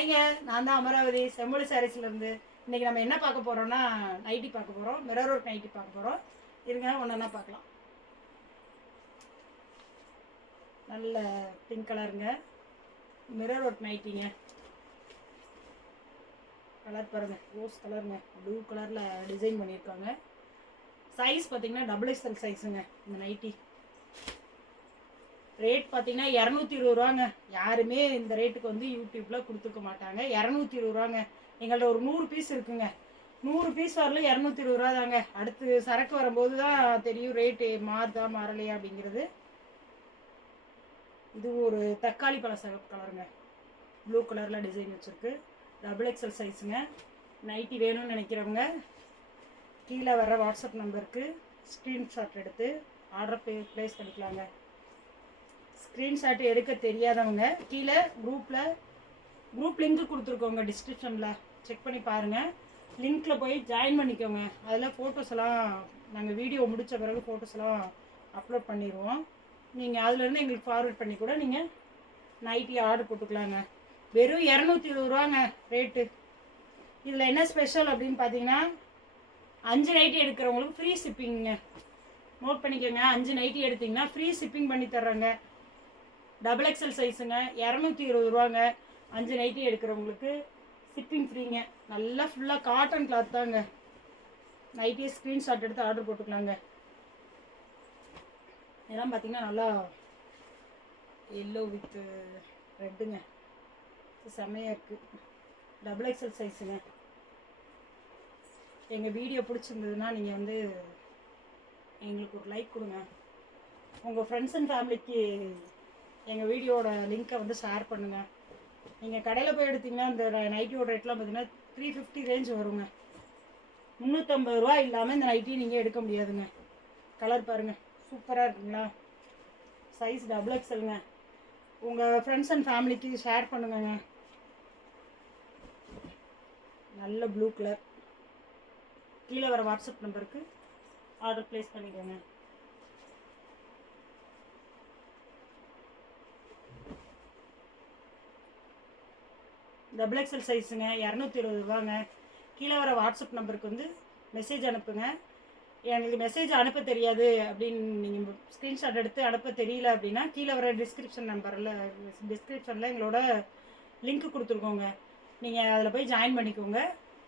ஹாய்ங்க, நான் தான் அமராவதி செம்மொழி சாரீஸ்லேருந்து. இன்றைக்கி நம்ம என்ன பார்க்க போகிறோம்னா நைட்டி பார்க்க போகிறோம். மிரர் ஒர்க் நைட்டி பார்க்க போகிறோம். இருங்க ஒன்றா பார்க்கலாம். நல்ல பிங்க் கலருங்க, மிரர் ஒர்க் நைட்டிங்க. கலர் பாருங்கள், ரோஸ் கலருங்க, ப்ளூ கலரில் டிசைன் பண்ணியிருக்காங்க. சைஸ் பார்த்திங்கன்னா டபுள் எக்ஸ்எல் சைஸுங்க. இந்த நைட்டி ரேட் பார்த்தீங்கன்னா 220 ரூபாங்க. யாருமே இந்த ரேட்டுக்கு வந்து யூடியூப்பில் கொடுத்துருக்க மாட்டாங்க. 220 ரூபாங்க. எங்கள்கிட்ட ஒரு 100 பீஸ் இருக்குங்க. 100 பீஸ் வரல 220 ரூபா தாங்க. அடுத்து சரக்கு வரும்போது தான் தெரியும் ரேட்டு மாறுதா மாறலையா அப்படிங்கிறது. இது ஒரு தக்காளி பழ சிவப்பு கலருங்க, ப்ளூ கலரில் டிசைன் வச்சுருக்கு. Double XL சைஸுங்க. நைட்டி வேணும்னு நினைக்கிறவங்க கீழே வர வாட்ஸ்அப் நம்பருக்கு ஸ்க்ரீன்ஷாட் எடுத்து ஆர்டர் ப்ளேஸ் பண்ணிக்கலாங்க. ஸ்க்ரீன்ஷாட் எடுக்க தெரியாதவங்க கீழே குரூப் லிங்க் கொடுத்துருக்கோங்க டிஸ்கிரிப்ஷனில், செக் பண்ணி பாருங்கள். லிங்க்கில் போய் ஜாயின் பண்ணிக்கோங்க. அதில் ஃபோட்டோஸ் எல்லாம் நாங்கள் வீடியோ முடித்த பிறகு ஃபோட்டோஸ் எல்லாம் அப்லோட் பண்ணிடுவோம். நீங்கள் அதுலேருந்து எங்களுக்கு ஃபார்வர்ட் பண்ணி கூட நீங்கள் நைட்டி ஆர்டர் போட்டுக்கலாங்க. வெறும் 220 ரூபாங்க ரேட்டு. இதில் என்ன ஸ்பெஷல் அப்படின்னு பார்த்தீங்கன்னா 5 நைட்டி எடுக்கிறவங்களுக்கு ஃப்ரீ ஷிப்பிங்க. நோட் பண்ணிக்கோங்க, 5 நைட்டி எடுத்திங்கன்னா ஃப்ரீ ஷிப்பிங் பண்ணி தர்றேங்க. டபுள் எக்ஸ்எல் சைஸுங்க, 220 ரூபாங்க. 5 நைட்டி எடுக்கிறவங்களுக்கு ஷிப்பிங் ஃப்ரீங்க. நல்லா ஃபுல்லாக காட்டன் கிளாத் தாங்க. நைட்டியை ஸ்க்ரீன்ஷாட் எடுத்து ஆர்டர் போட்டுக்கலாங்க. இதெல்லாம் பார்த்தீங்கன்னா நல்லா எல்லோ வித் ரெட்டுங்க, செம்மையாக இருக்குது. டபுள் எக்ஸ்எல் சைஸுங்க. எங்கள் வீடியோ பிடிச்சிருந்ததுன்னா நீங்கள் வந்து எங்களுக்கு ஒரு லைக் கொடுங்க. உங்கள் ஃப்ரெண்ட்ஸ் அண்ட் ஃபேமிலிக்கு எங்கள் வீடியோட லிங்க்கை வந்து ஷேர் பண்ணுங்கள். நீங்கள் கடையில் போய் எடுத்திங்கன்னா இந்த நைட்டியோட ரேட்லாம் பார்த்தீங்கன்னா 350 ரேஞ்ச் வருங்க. 350 ரூபா இல்லாமல் இந்த நைட்டி நீங்கள் எடுக்க முடியாதுங்க. கலர் பாருங்கள், சூப்பராக இருக்குங்களா? சைஸ் டபுள் எக்ஸ்எல்ங்க. உங்கள் ஃப்ரெண்ட்ஸ் அண்ட் ஃபேமிலிக்கு ஷேர் பண்ணுங்கங்க. நல்ல ப்ளூ கலர். கீழே வர வாட்ஸ்அப் நம்பருக்கு ஆர்டர் ப்ளேஸ் பண்ணிக்கோங்க. டபுள் எக்ஸ்எல் சைஸுங்க, 220 ரூபாங்க. கீழே வர வாட்ஸ்அப் நம்பருக்கு வந்து மெசேஜ் அனுப்புங்க. எனக்கு மெசேஜ் அனுப்ப தெரியாது அப்படின்னு நீங்கள் ஸ்க்ரீன்ஷாட் எடுத்து அனுப்ப தெரியல அப்படின்னா கீழே வர டிஸ்கிரிப்ஷனில் எங்களோட லிங்க் கொடுத்துருக்கோங்க. நீங்கள் அதில் போய் ஜாயின் பண்ணிக்கோங்க.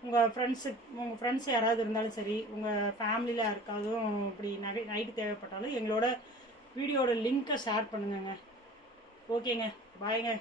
உங்கள் ஃப்ரெண்ட்ஸ் யாராவது இருந்தாலும் சரி, உங்கள் ஃபேமிலியில் யாருக்காதும் இப்படி நைட்டு தேவைப்பட்டாலும் எங்களோட வீடியோட லிங்க்கை ஷேர் பண்ணுங்கங்க. ஓகேங்க, பாய்ங்க.